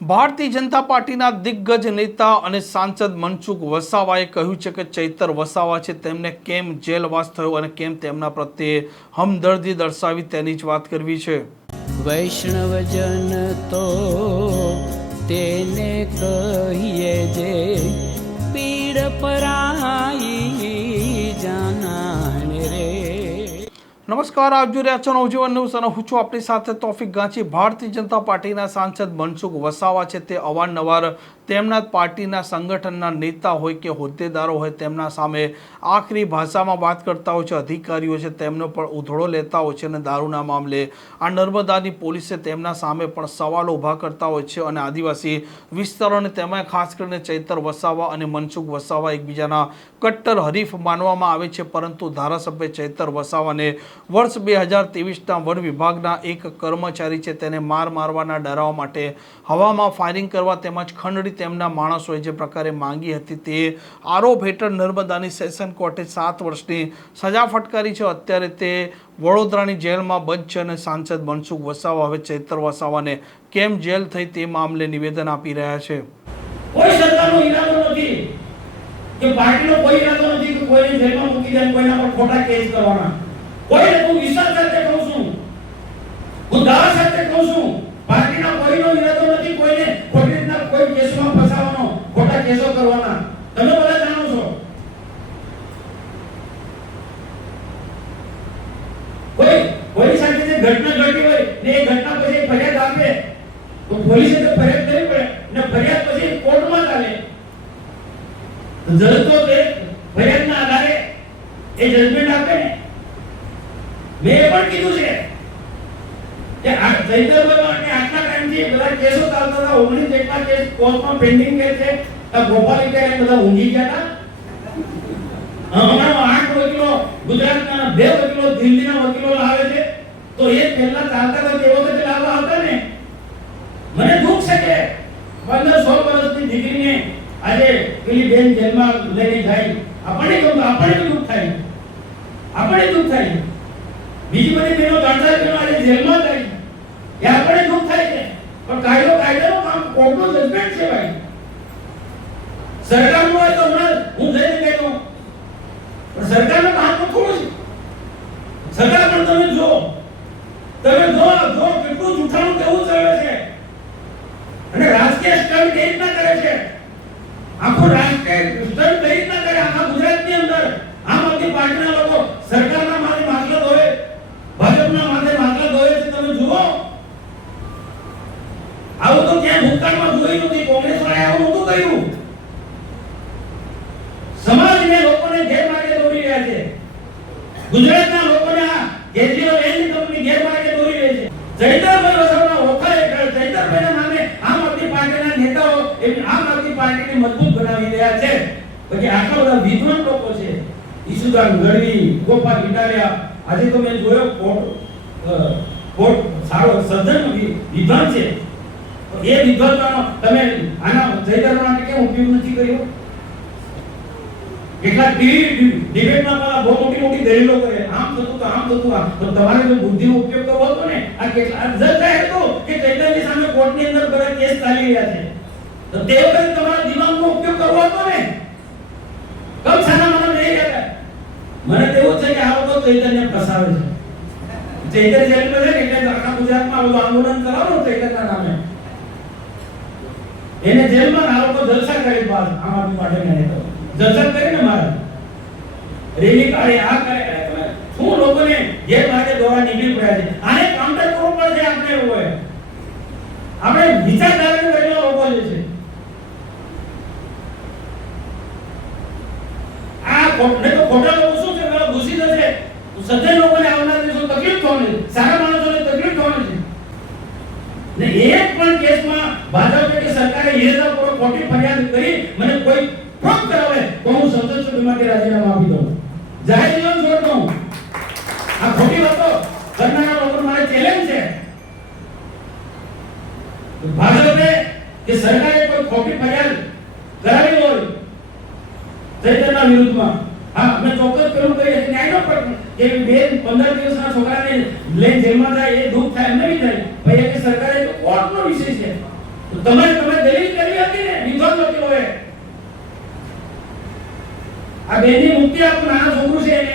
ભારતીય જનતા પાર્ટીના દિગ્ગજ નેતા અને સાંસદ મનસુખ વસાવાએ કહ્યું છે કે ચૈતર વસાવા છે તેમને કેમ જેલવાસ થયો અને કેમ તેમના પ્રત્યે હમદર્દી દર્શાવી તેની જ વાત કરવી છે। વૈષ્ણવજન તો તેને કહીએ જે પીડ પરાઈ જાનાને રે। નમસ્કાર, આપ જોઈ રહ્યા છો નવજીવન ન્યૂઝ અને હું છું આપણી સાથે તોફિક ગાંચી। ભારતીય જનતા પાર્ટીના સાંસદ મનસુખ વસાવા છે તે અવારનવાર તેમના પાર્ટીના સંગઠનના નેતા હોય કે હોદ્દેદારો હોય તેમના સામે આકરી ભાષામાં વાત કરતા હોય છે, અધિકારીઓ છે તેમનો પણ ઉધળો લેતા હોય છે અને દારૂના મામલે આ નર્મદાની પોલીસે તેમના સામે પણ સવાલો ઊભા કરતા હોય છે અને આદિવાસી વિસ્તારોને તેમાં ખાસ કરીને ચૈતર વસાવા અને મનસુખ વસાવા એકબીજાના કટ્ટર હરીફ માનવામાં આવે છે, પરંતુ ધારાસભ્ય ચૈતર વસાવાને વર્ષ 2023ના વન વિભાગના એક કર્મચારી છે તેને મારવાના ડરાવવા માટે હવામાં ફાયરિંગ કરવા તેમજ ખંડણી તેમના માણસોએ જે પ્રકારે માંગી હતી તે આરોપ હેઠળ નર્મદાની સેશન કોર્ટે 7 વર્ષની સજા ફટકારી છે। અત્યારે તે વડોદરાની જેલમાં બંધ છે અને સાંસદ મનસુખ વસાવા હવે ચૈતર વસાવાને કેમ જેલ થઈ તે મામલે નિવેદન આપી રહ્યા છે। કોઈ સરકારનો ઈરાદો નથી કે પાર્ટીનો કોઈ ઈરાદો નથી કે કોઈને જેલમાં મૂકી દે, કોઈના પર ખોટા કેસ કરવાના। કોઈને હું વિશ્વાસ સાથે કહું છું, હું દાવા સાથે કહું છું, પાર્ટીના કોઈનો ઈરાદો નથી કોઈને ખોટી રીતના કોઈ કેસમાં ફસાવવાનો, ખોટા કેસો કરવાના। તમે બધા જાણો છો કોઈ સાથે જે ઘટના ઘટી હોય ને એ ઘટના પછી ફરિયાદ આપે તો પોલીસે તો ફરિયાદ કરવી પડે ને ફરિયાદ પછી કોર્ટમાં ચાલે જજ તો તે ફરિયાદના આધારે એ જજમેન્ટ આપે ને। મેં પણ કીધું છે કે આ ચૈતરભાઈ અને આટલા ટાઈમથી બધા કેસો ચાલતા હતા, 19 જેટલા કેસ કોર્ટમાં પેન્ડિંગ છે। આ ગોપાલ કે બધા ઊંઘી ગયા હતા। હમણાં 8 વકીલો ગુજરાતના 2 વકીલો દિલ્હીના વકીલો લાવે છે તો એ પહેલા ચાલતા હતા તે વખતે લાવવા હતા ને। મને દુઃખ છે કે 15-16 વર્ષની દીકરીને આજે પેલી બેન જેલમાં લઈને જાય, આપણે દુઃખ થાય, આપણે દુઃખ થાય। બીજી બધી બહેનો 3-4 બહેનો આજે જેલમાં જાય એ આપણે દુઃખ થાય છે, પણ કાયદાનું કામ કોર્ટનું જજમેન્ટ છે ભાઈ। સરકારનું હોય તો હમણાં હું જઈને કહી દઉં, પણ સરકારનું કામ તો થોડું છે। સરકાર પણ તમે જો કેટલું જૂઠાણું કેવું ચાલે છે અને રાજકીય સ્ટન્ટ કઈ રીતના કરે છે, આખો રાજકીય સ્ટન્ટ કઈ રીતના કરે આખા ગુજરાતની અંદર। આમ આદમી પાર્ટીના લોકો સરકારના માથે માટલા ધોવે, ભાજપના માથે માટલા ધોવે છે, તમે જુઓ। આવું તો ક્યાં ભૂતકાળમાં જોઈ નથી, કોંગ્રેસ વાળાએ આવું નહોતું કર્યું। સમાજને લોકોને ગેરમાર્ગે દોરી રહ્યા છે, ગુજરાતના લોકોને આ કેજરીવાલ એની કંપની ગેરમાર્ગે દોરી રહી છે। ચૈતરભાઈ વસાવાના ઓખા હેઠળ ચૈતરભાઈના નામે આમ આદમી પાર્ટીના નેતાઓ આમ આદમી પાર્ટીને મજબૂત બનાવી રહ્યા છે। પછી આટલા બધા વિદ્વાન લોકો છે, ઈસુદાન ગઢવી, ગોપાલ ઇટાલિયા, આજે તો મેં જોયો કોર્ટ સારો સજ્જન વિદ્વાન છે, એ વિદ્વાનનો તમે આના ચૈતર માટે કેમ ઉપયોગ નથી કર્યો? કેટલા ટીવી ડિબેટમાં પેલા બહુ મોટી દલીલો કરે, આમ થતું તો તમારે જો બુદ્ધિનો ઉપયોગ કરવો હતો ને, આ કેટલા જજ કહે તો કે ચૈતરની સામે કોર્ટની અંદર બધા કેસ ચાલી રહ્યા છે તો તે વખતે તમારા દિમાગનો ઉપયોગ કરવો હતો ને। કમ છાના મને નહીં કહેતા, મને તેવું છે કે આ લોકો ચૈતન્ય ફસાવે છે। ચૈતન્ય જેલમાં છે એટલે આખા ગુજરાતમાં બધું આંદોલન કરાવો ચૈતન્યના નામે, એને જેલમાં આ લોકો જલસા કરી બાદ આમ આદમી પાર્ટીના નેતાઓ જલસા કરીને મારે રેલી કાઢે, આ કરે, શું લોકોને ગેરમાર્ગે દોરા નીકળી પડ્યા છે। આને કાઉન્ટર કરવું પડશે આપણે લોકોએ, આપણે વિચારધારાને કરેલા લોકો જે છે આ કોટને તો ખોટા લોકો શું છે પેલા ઘૂસી જશે, સજ્જન લોકોને આવનાર દિવસો તકલીફ થવાની, સારા માણસોને તકલીફ થવાની છે ને। એક પણ કેસમાં ભાજપ કે સરકારે ઈરાદાપૂર્વક ખોટી ફરિયાદ કરી મને કોઈ પ્રૂફ કરાવે તો હું સંસદ સભ્યમાંથી રાજીનામું આપી દઉં, જાહેર જીવન છોડ દઉં। આ ખોટી વાતો કરનારા લોકો મારે ચેલેન્જ છે, ભાજપે કે સરકારે કોઈ ખોટી ફરિયાદ કરાવી હોય ચૈતન્યના વિરુદ્ધમાં, હા મેં ચોક્કસ પેલું કહી ન્યાયનો પ્રશ્ન કે 15 દિવસના છોકરાને લઈને જેલમાં જાય એ દુઃખ થાય, એમ નહીં થાય ભાઈ, એ સરકારે તો કોર્ટનો વિષય છે, તો તમે દલીલ કરી હતી ને નિર્દોષ વકીલોએ, આ બેનની મુક્તિ આપો, નાના છોકરું છે એને,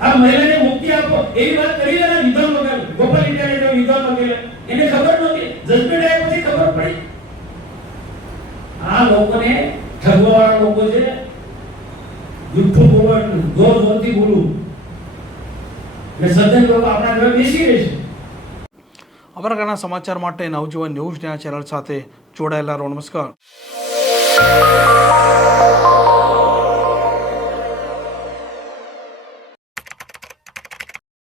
આ મહિલાને મુક્તિ આપો, એવી વાત કરી ને નિર્દોષ વકીલ ગોપાલ ઇટાલિયા નિર્દોષ વકીલ, એને ખબર નહોતી, જજમેન્ટ આવ્યા પછી ખબર પડી. આ લોકોને ઠગવાવાળા લોકો છે, જુઠ્ઠું બોલવાનું, જોર જોરથી બોલવું, એટલે સજ્જન લોકો આપણા ઘરે બેસી રહે છે. આ પ્રકારના સમાચાર માટે નવજીવન ન્યૂઝ ચેનલ સાથે જોડાયેલા રહો. નમસ્કાર.